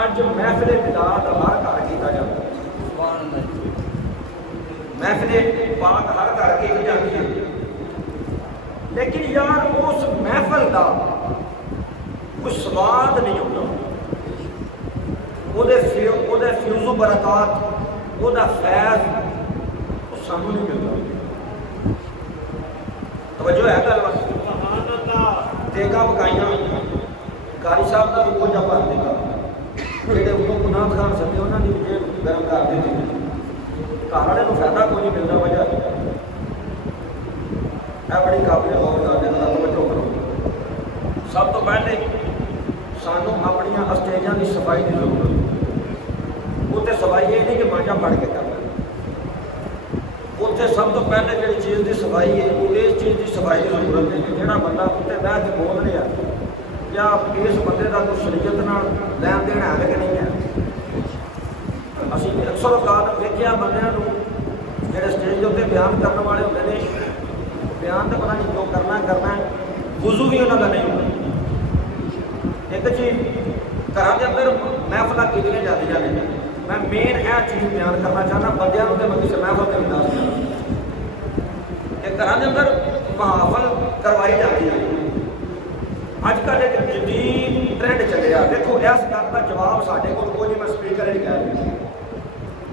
अज महफिल बिलात हर घर किया जाता है, महफिल पाक हर घर की जाती है, लेकिन यार उस महफिल का कोई स्वाद नहीं होता, फ्यूज़ बरकत, फैज़ सानू नहीं मिलता। तवज्जो है गल, देगा पकाइया कारी साहब का भी बोझा भर देगा, जेडे उन्होंने गुनाह खान सके उन्होंने जेब गर्म कर दी, घर वाले को फायदा कोई नहीं मिलता। वजह है बड़ी काबिल गौर करने का, तवज्जो करो। सब तो पहले सानू अपन स्टेजा की सफाई की जरूरत, उत्ते सफाई ये नहीं कि मांझा फड़ के करना, उत्थे सब तो पहले जी चीज़ की सफाई है, वो इस चीज़ की सफाई की जरूरत है कि जोड़ा बंदा उत्ते बह के बोल रहा क्या इस बंदे का कोई शरीयत नाल लैन देन है कि नहीं है। असीं अक्सर औकात वेखिया बंदियां नूं जिहड़े स्टेज के उत्ते बयान करने वाले होंदे ने, बयान तो पता नहीं जो करना है, वुज़ू भी उन्हों का नहीं होता। एक चीज़ घर के अंदर महफिल कीतियां जांदियां ने, मैं मेन यह चीज़ बयान करना चाहना बंदियां नूं ते मैं किसी महफिल के दस देना, घर के अंदर महाफल करवाई जाती है। अजकल एक जदीद ट्रेंड चलिया, देखो इस गल का जवाब साढ़े को कोई नहीं, मैं स्पीकर ही कह रही,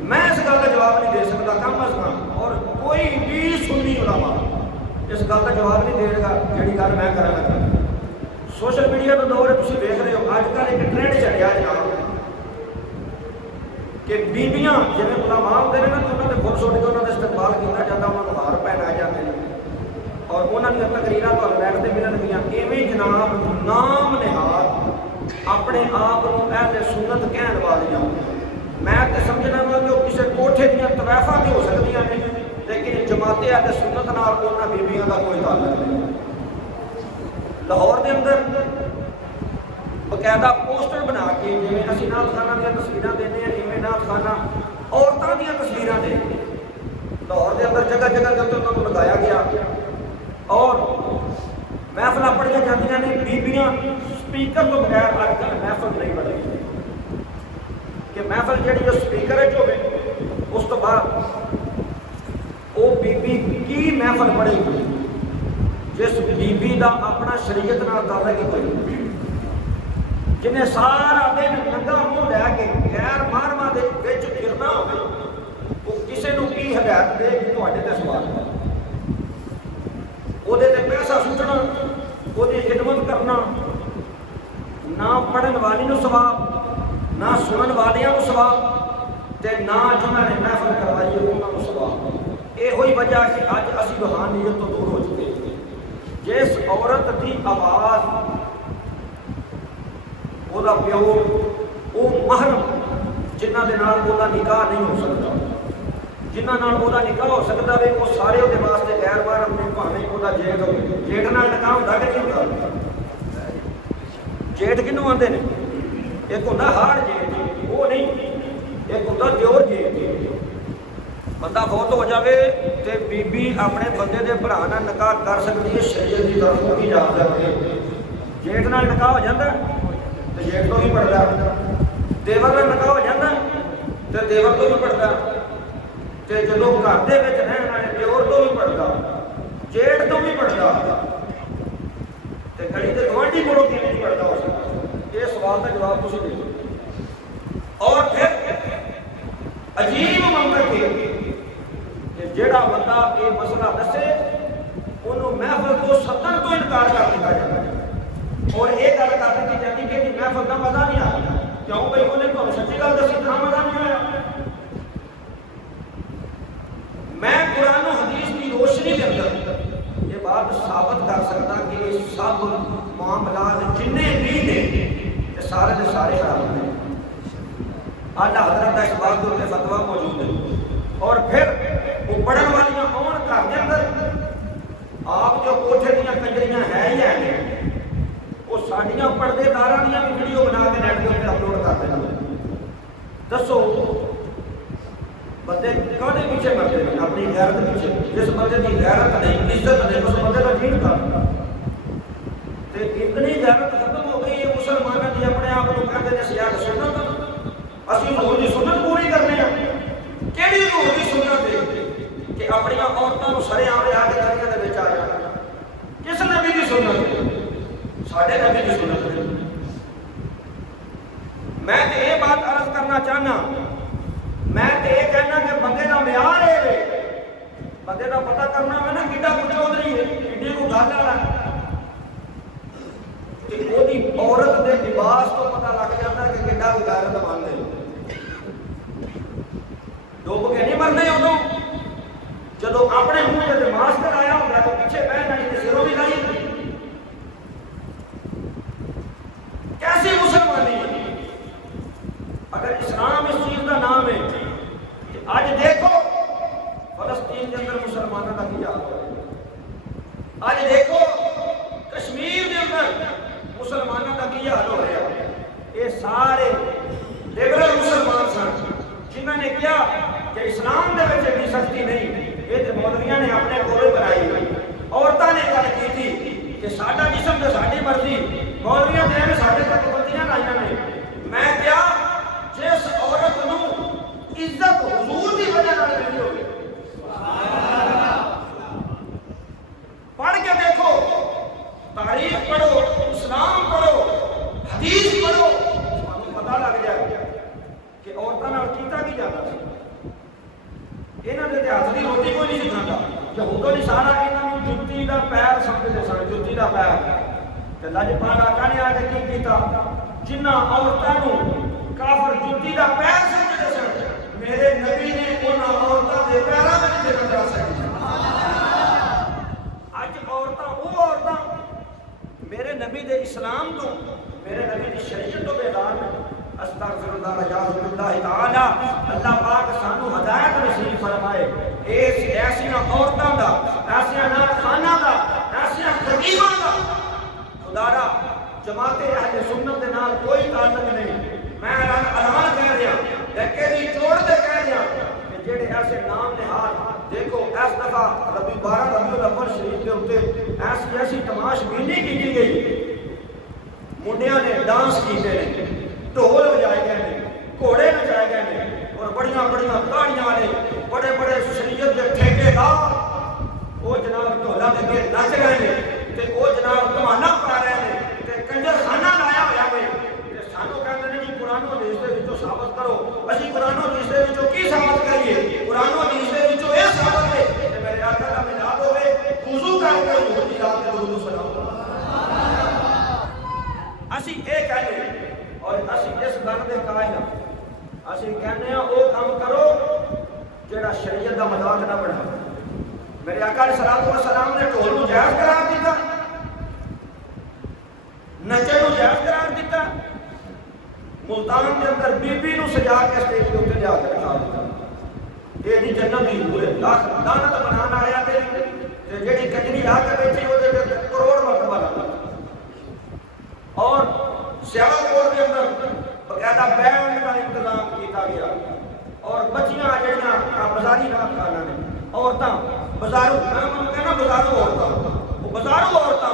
मैं इस गल का जवाब नहीं दे सकता कम अज कम, और कोई भी सुन्नी उलमा इस गल का जवाब नहीं देगा जी गल मैं करा लगा। सोशल मीडिया का दौर है, तुम देख रहे हो अजकल एक ट्रेंड चलिया जनाब कि बीबियां जिवें उलमा होंदे ने ना, उन्होंने फुल सुट के उन्होंने इस्तेमाल किया जाता, उन्होंने हार पहनाए जाते हैं और उन्होंने तकरीर लैंड मिलनगियां। इवें जनाब नाम निहाद अपने आप को अहले सुन्नत कहने वालियां, मैं तो समझना वा कि किसी कोठे दियां तवैफा भी हो सकदियां ने, लेकिन जमाते अहले सुन्नत नाल उन्हां बीबियां का कोई ताल्लुक नहीं। लाहौर के अंदर बकायदा पोस्टर बना के जिवें असीं नाथ खाना दी तस्वीरां देने हैं, इवें नाथ खाना औरतां दी तस्वीरां दे लाहौर के अंदर जगह जगह के उत्ते उन्होंने लगाया गया और महफिल पढ़िया जांदियां ने। बीबियां स्पीकर तो बगैर अजकल महफिल नहीं बढ़ी कि महफिल जिहड़ी स्पीकर होवे, उस तो बाद वो बीबी की महफिल पढ़ेगी जिस बीबी का अपना शरीयत नाल ताल्लुक ही कोई नहीं, जिन्हें सारा दिन नंगा मुँह लैके गैर माहरमा दे विच फिरना होवे, वो किसी को की हदायत देगी तुहाडे ते सवाल है, ਉਹਦੇ ਤੇ पैसा सुटना, ਉਹਦੀ खिदमत करना, ना पढ़न वाली ਨੂੰ सवाब, ना सुनन वालियां ਨੂੰ सवाब, ते ना जिन्होंने महफिल करवाई है उन्होंने सवाब। यहो ही वजह कि अज असीं रूहानियत तो दूर हो चुके हैं। जिस औरत की आवाज़ ਉਹਦਾ ਪਿਓ ਉਹ महरम जिन्हां दे नाल ਉਹਦਾ निकाह नहीं हो सकता, जिन्हां नाल ਉਹਦਾ निकाह हो सकता वे वो सारे ਉਹਦੇ वास्ते गैर महरम ने, भावें ਉਹਦਾ जेठ होवे। जेठ नाल निकाह ਹੁੰਦਾ कि नहीं ਹੁੰਦਾ? जेठ किनू आंदे ने? एक ਹੁੰਦਾ हाड़ जेठ, वो नहीं, एक ਹੁੰਦਾ दिओर जेठ। बंदा फौत हो जाए तो बीबी अपने बंदे के भरा नाल निकाह कर सकती है, शरीयत की तरफ भी जा सकती है। जेठ नाल निकाह हो जाता तो जेठ तो भी पढ़ता, देवर का निकाह हो जाता तो देवर तो भी पढ़ता, तो जो घर के रहने वाले दिओर तो भी पढ़ता, जेठ तो भी पढ़ता, तो गली के गुआढ़ी कोलों किवें नहीं पढ़ता हो सकता? ये सवाल का जवाब तुसीं दे दो। और फिर अजीब मंतक है कि जिहड़ा बंदा ये मसला दसे उन्होंने महफिल को सदन तो इनकार कर दिया जाता है और ये गल कर दी जाती कि महफिल का मजा नहीं आया, क्यों भाई उन्हें तो सच्ची गल दसी था मजा नहीं आया। मैं कुरान और हदीस की रोशनी के अंदर ये बात साबित कर सकता कि सब मामलात जिन्ने भी ने सारे के सारे हराम ने। आला हजरत का इस बात के उत्ते फतवा मौजूद है। और फिर वो पढ़न वालियां आउण घर के अंदर आप जो कोठे दियां कंजरियां है ही है, वो साड़ियां पर्देदारां दियां भी वीडियो बना के नेट के उत्ते अपलोड कर देंगे। दसो बंदे काहदे पीछे मरते हैं? अपनी गैरत पीछे। जिस बंदे की गैरत नहीं, इज्जत नहीं, उस बंदे का जीण का इतनी गैरत खत्म हो गई है मुसलमानों की, अपने आप को कहते हैं सियासत सुन्नत ਅਸੀਂ ਹਜ਼ੂਰ ਦੀ ਸੁਨਨਤ ਪੂਰੀ ਕਰਨੇ ਆ। ਕਿਹੜੀ ਹਜ਼ੂਰ ਦੀ ਸੁਨਨਤ ਹੈ ਕਿ ਆਪਣੀਆਂ ਔਰਤਾਂ ਨੂੰ ਸਰੇਆਮ ਲਿਆ ਕੇ ਗਲੀਆਂ ਦੇ ਵਿੱਚ ਆ ਜਾਣਾ? ਕਿਸ ਨਬੀ ਦੀ ਸੁਨਨਤ? ਸਾਡੇ ਨਬੀ ਦੀ ਸੁਨਨਤ ਹੈ। मैं तो ये बात अर्ज करना चाहना, मैं तो ये कहना कि बंदे का म्यार है, बंदे का पता करना है ना कितना कुछ चौधरी है, किड्डी को गल वाला ओदी औरत के लिबास तो पता लग जाता कि कितना कोई गैरतमंद है। डुब के नहीं मरने उदों जो अपने मुंह से मास्क लाया होगा तो पीछे बह जानी तो सिरों भी लाई होगी। कैसी मुसलमानी है? अगर इस्लाम इस चीज का नाम है कि आज देखो फलस्तीन के अंदर मुसलमानों का क्या हाल है, आज देखो कश्मीर के अंदर मुसलमानों का क्या हाल हो रहा है। ये सारे लिबरल मुसलमान सन जिन्होंने क्या कि इस्लाम के विच इतनी सख्ती नहीं, ये तो मौलवियां ने अपने कोल बनाई। औरतों ने गल की थी कि साडा जिस्म ते साडी मर्जी, मौलवियां ने साडे तक पाबंदियां लाइयां ने। मैं क्या जिस औरत को इज्जत हुजूर की वजह नाल मिली होगी, पढ़ के देखो, तारीख पढ़ो, इस्लाम पढ़ो, हदीस पढ़ो, आपको पता लग जाए कि औरतों नाल कीता की जाता है। इन्हां दे हाथ की रोटी कोई नहीं खाता, यहूदों ने सारा इन्हां जुत्ती का पैर समझते सन, जुत्ती का पैर। ते लजपाल आका ने आके की कीता, जिन्हां औरतां नूं काफर जुत्ती का पैर समझते सन, मेरे नबी ने उन्हां औरतां दे पैरां विच जन्नत दा सकती। अज औरतां वो औरतां मेरे नबी दे इस्लाम तो, मेरे नबी दी शरीयत तो बेदार ने। अस्तगफिरुल्लाह याज़ुबिल्लाह ताला, अल्लाह पाक सानू हदायत नसीब फरमाए। इस ऐसियां औरतां दा, ऐसियां नाखाना दा, ऐसियां खतीबां दा खुदारा जमाते अहले सुन्नत दे नाल कोई ताल्लुक नहीं। मैं ऐलान कह रहा, लेके भी जोड़ दे कह रहा कि जेड़े ऐसे नाम निहाल देखो, इस दफा रबी 12 रबीउल अव्वल शरीफ के उत्ते ऐसी ऐसी तमाशबीनी की गई, मुंडियां ने डांस किए ने, ढोल बजाए गए हैं, घोड़े नचाए गए हैं, और बड़िया बड़िया ताड़ियां वाले बड़े बड़े शरीयत के ठेकेदार वो जनाब ढोलों के अगे नच रहे हैं, तो वो जनाब धमाना पा रहे हैं, तो कंजर खाना लाया होया है। सानू कहते हैं जी कुरान हदीस दे विचों साबित करो, असीं कुरान हदीस दे विचों की साबित करिए? कुरान हदीस दे विचों यह साबित है कि मेरे आका दा मिलाद होवे, वुजू करके हुजूर दी रात ते दुरूद सलाम। असीं ये कहने और असीं इस गल दे कायल हां, असीं कहने वो काम करो जिहड़ा शरीयत दा मजाक ना बना। मेरे आका अलैहिस्सलातु वस्सलाम ने ढोल नूं जायज़ करार दिता, नचे नूं जायज़ करार दिता, मुल्तान के अंदर बीबी नूं सजा के स्टेज के उत्ते जाके रखा दिता। ये जी जन्नत दी हूर है, लानत बनाना आया ते जेड़ी कंजरी आके बैठी ओदे ते करोड़ मरतबा लगा। और सियालकोट के अंदर बकायदा बैंड का इंतजाम किया गया, और बच्चियां जड़ियां बाजारी रात खाना ने, औरतां बाजारों, मैं कहना बाजारों औरतां, वो बाजारों औरतां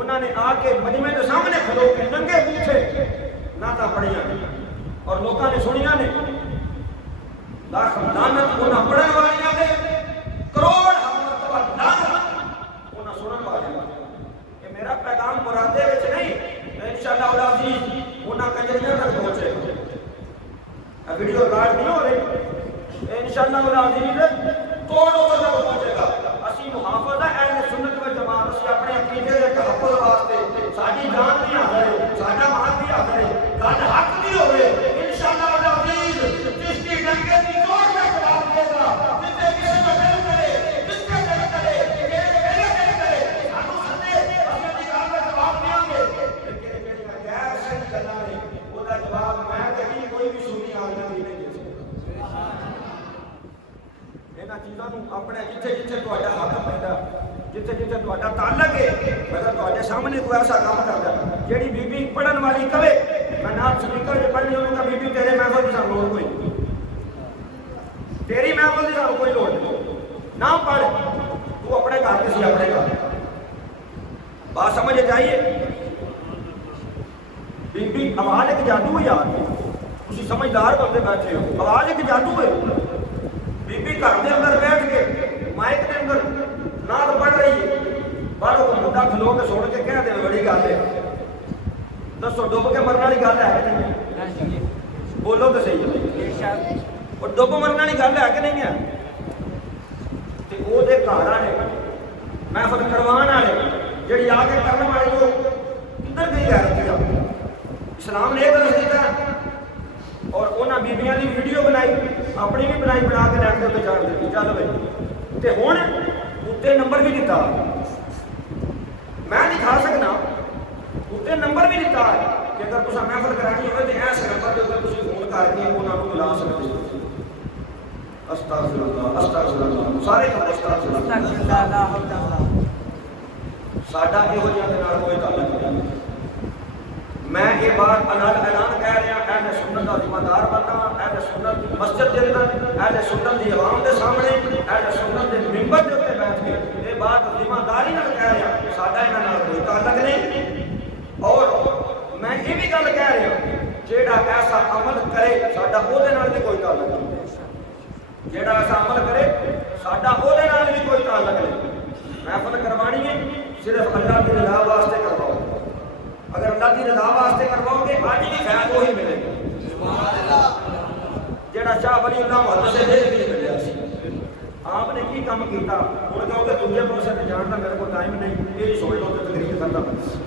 उन्होंने आके मजमे के सामने खलो के नंगे पूछे नाता पढ़िया और लोगों ने सुनिया ने, लाख लानत उन्हें पढ़ने वालियां दे, करोड़ मरतबा लानत उन्हें सुनने वालियां। ये मेरा पैगाम मुरादे विच नहीं, इंशाअल्लाह अज़ीज़ उन्हें कंजरियां तक पहुंचे। वीडियो रिकॉर्ड नहीं हो रही, इंशाअल्लाह अज़ीज़ तोड़ो तक पहुंचेगा। असीं मुहाफ़ज़ा अहले सुन्नत व जमात, असीं अपने अकीदे दे तहफ़्फ़ुज़ वास्ते साडी जान भी हाज़िर है, साडा माल भी हाज़िर है, गल हक भी होवे, इंशाअल्लाह अज़ीज़ चिश्ती डंके दी जोड़ के जवाब देगा। जिथे किसी ने दिल करे, जिसके दिल करे, जेड़े दिल करे, सानू सदे असीं दी गल दा जवाब देंगे। लेकिन जेड़ियां गैर सही गल्लां ने ओदा जवाब मैं कहीं कोई भी सुन्नी आदमी नहीं दे सकदा। इन्हां चीज़ां नूं अपने जिथे जिथे तुहाडा हक पैंदा, जिथे जिथे तुहाडा ताल्लुक है, अगर तुहाडे सामने कोई ऐसा काम करदा जेड़ी बीबी पढ़न वाली कवे, मैं नाल स्पीकर में पढ़नी होगा, बीबी तेरे महफल की सानू लोड़ कोई, तेरी महफल की सानू कोई लोड़ नहीं, ना पढ़, तू अपने घर किसी अपने घर। बात समझ जाइए, बीबी आवाज एक जादू है यार, तुम समझदार बंदे बैठे हो। आवाज एक जादू है। बीबी घर के अंदर बैठ के माइक के अंदर नात पढ़ रही है, बाहरों को मुंडा खलो के सुन के कह दे बड़ी गल है। दसो डुब के मरने वाली गल है कि नहीं? बोलो तो सही, और डुब मरने वाली गल है कि नहीं है? तो वो घर वाले महफल करवाने वाले जी आके करने वाले लोग किधर गई गैरती? इस्लाम ने दस दिता और उन्होंने बीबियां की वीडियो बनाई, अपनी भी बनाई, बना के नेट के उत्ते छड़ दी। चल भाई तो हुण उत्ते नंबर भी दिता, मैं दिखा सकना उत्ते नंबर भी दिता है कि अगर तुम महफल करानी हो तो इस नंबर के उत्ते तुम फोन करके उन्होंने बुला सकते हो। अस्तगफिरुल्लाह अस्तगफिरुल्लाह, सारे कम अस्तगफिरुल्लाह। साडा इहो जिहा दे नाल कोई ताल्लुक नहीं। मैं ये बात ऐलान कह रहा, अहले सुन्नत का जिम्मेदार बनना, अहले सुन्नत मस्जिद के अंदर, अहले सुन्नत की आवाम के सामने, अहले सुन्नत के मिंबर के उत्ते बैठ के ये बात जिम्मेदारी नाल कह रहा, साडा इन्हां नाल कोई ताल्लुक नहीं। और मैं ये भी गल कह रहा, जेड़ा ऐसा अमल करे साडा ओहदे नाल भी कोई ताल्लुक नहीं। जेड़ा ऐसा अमल करे साडा ओहदे नाल भी कोई ताल्लुक नहीं। महफल करवानी है सिर्फ अल्लाह की रज़ा वास्ते करवाओ। अगर अल्लाह की रज़ा वास्ते करवाओगे आज भी फैज वही मिलेगा जेड़ा शाह वली अल्लाह मुहम्मद से देख के मिलिया सी। आपने की काम किया हुण क्योंकि दूजे पासे ते जाण दा मेरे को टाइम नहीं, ये सोच लो ते तकरीर करदा।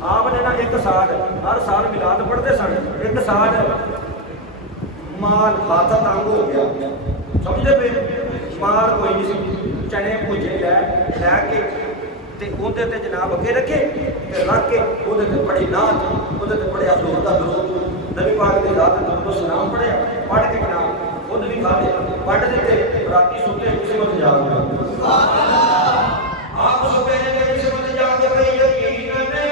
आपने ना एक साल हर साल मिलाद पढ़ते सन, एक साल माल हाथ तंग हो गया, समझते पे माल कोई नहीं सी, चने भुजे लैके ते उहदे ते जनाब अगे रखे ते रख के उहदे ते पढ़ी नात, उहदे ते पढ़िया जोर दा दरूद, नबी पाक दी रात दरूद सलाम पढ़िया, पढ़ के जनाब खुद भी खाते, पढ़ देते, राती सोते किसी मत जाग गए। सुभान अल्लाह। आप सोते हैं किसी मत जाग गए, यकीन ने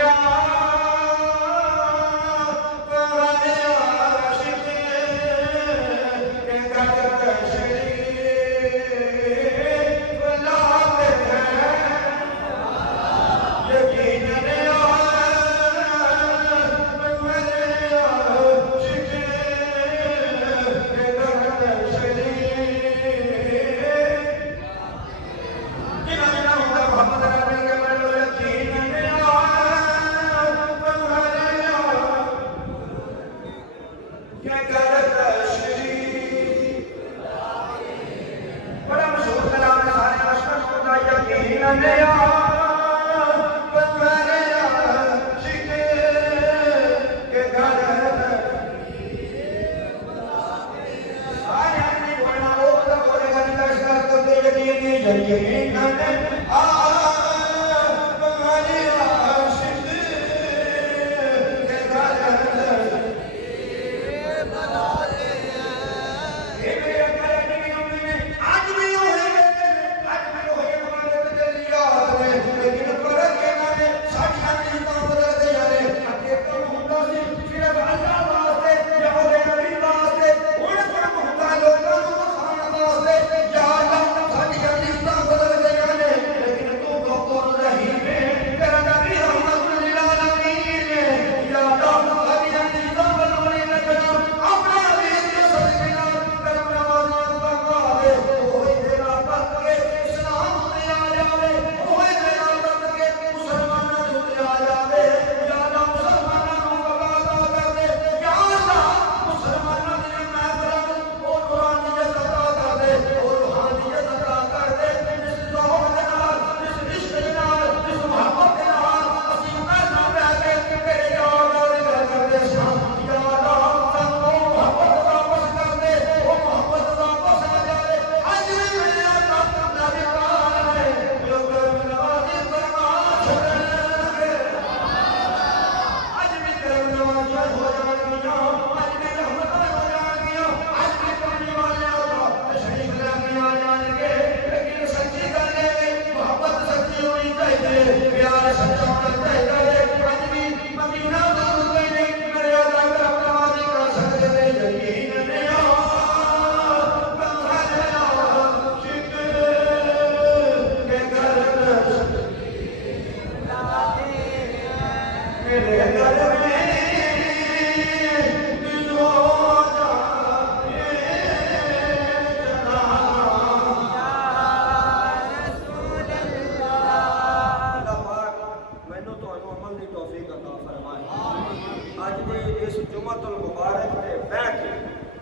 जुम्मतुल मुबारक ते बैठ के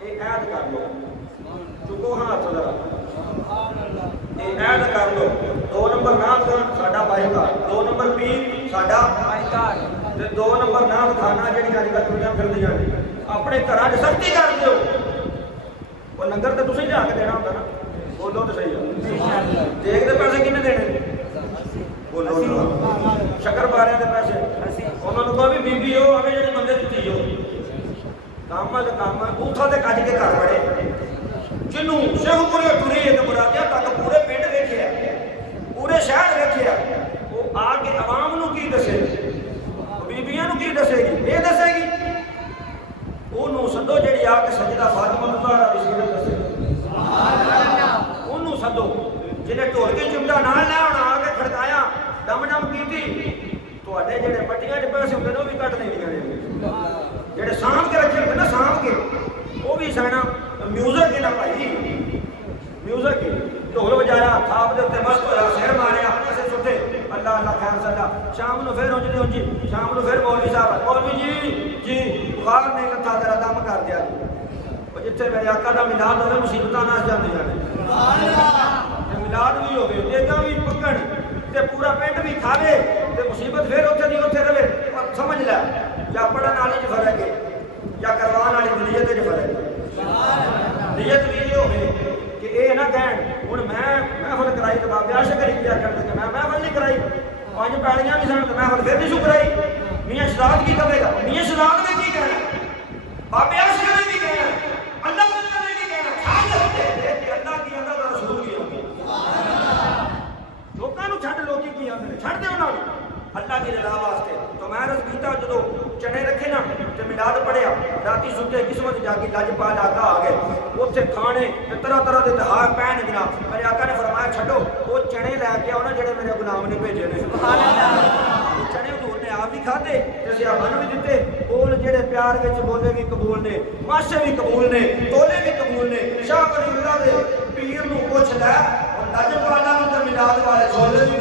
ये ऐद कर लो, चुको हाथ जरा, ये ऐद कर लो। 2 नंबर नाम साडा भाईकार, 2 नंबर पीर साडा भाईकार, ते 2 नंबर नाम खाना जिहड़ी अजकल दुनिया फिरदियां ने अपने घरां 'च सख्ती कर दिओ। वो लंगर तो तुसीं लिया के देना होंदा ना, बोलो तो सही है। देख दे पैसे किन्ने देने, बोलो शक्कर बारियां दे पैसे उन्होंने कहो भी बीबी हो हमें जिहड़ी मंगे दित्ती हो। काम ते काम बूथा ते कज के घर बड़े जिन्हों शेखपुरे टुरी एक मुरादिया तक पूरे पिंड वेखिया, पूरे शहर वेखिया, वो आके आवाम नूं की दसे, बीबियां नूं की दसेगी, ये दसेगी ओनू सदो जिहड़ी आके सजदा फातिमा ज़हरा दी सीरत दसे, ओनू सदो जिन्हें ढोल के चिमटा नाल ले आउणा आके खड़काया दम दम कीती। तुहाडे जिहड़े पट्टियां 'च पैसे हुंदे ने वो भी कट लेंदियां ने, जिहड़े सांभ के रखे हुंदे ना सांभ के वो भी सैना म्यूजिक है ना भाई, म्यूजिक ढोल बजाया थाप दे उत्ते मस्त होया सिर मारिया अपने से सुटे अल्लाह अल्लाह खैर सल्ला। शाम नूं फिर उंज दी उंज शाम नूं फिर मौलवी साहब मौलवी जी बुखार नहीं लथा तेरा दम कर दिया जी। जिथे मेरे आका दा मिलाद होवे मुसीबतां नास जांदियां ने, मिलाद भी होवे देगा भी पकड़ ते पूरा पिंड भी खावे ते मुसीबत फिर उत्थे दी उत्थे रहे। पर समझ लै या पढ़न वाले च फर्क है या करवान वाली नीयत च फर्क है। नीयत भी ये होवे कि ये ना कहण हुण मैं महफल कराई तो बाबे आशा करी क्या कर दे, मैं महफल नहीं कराई 5 पैलियां भी सन तो महफल फिर नहीं शुकराई। मियां शराद की कहेगा, मियां शराद ने की कहना, बाबे आशा ने की कहना, अल्लाह ने की कहना, अल्लाह की आंदा दा रसूल की आंदा लोकां नूं छड्ड लोकी की आंदे ने छड्ड दे उन्हां नूं अल्लाह की रज़ा वास्ते। तो मैं रस कीता जो चने रखे ना तो मिलाद पढ़िया राती सुते किस्मत जागी लजपाल आका आ गए उत्थे खाने तरह तरह के दहार पैन जनाब। मेरे आका ने फरमाया छड्डो वो चने लैके आओ ना जेडे मेरे गुलाम ने भेजे ने, चने हजूर ने आप भी खाधे ते सहाबा भी दिते। बोल जेडे प्यार विच बोले भी कबूल ने, माशे भी कबूल ने, तोले भी कबूल ने। शाह वली अल्लाह दे पीर नूं पुछ लै लजपाला नूं ते मिलाद वाले छोले भी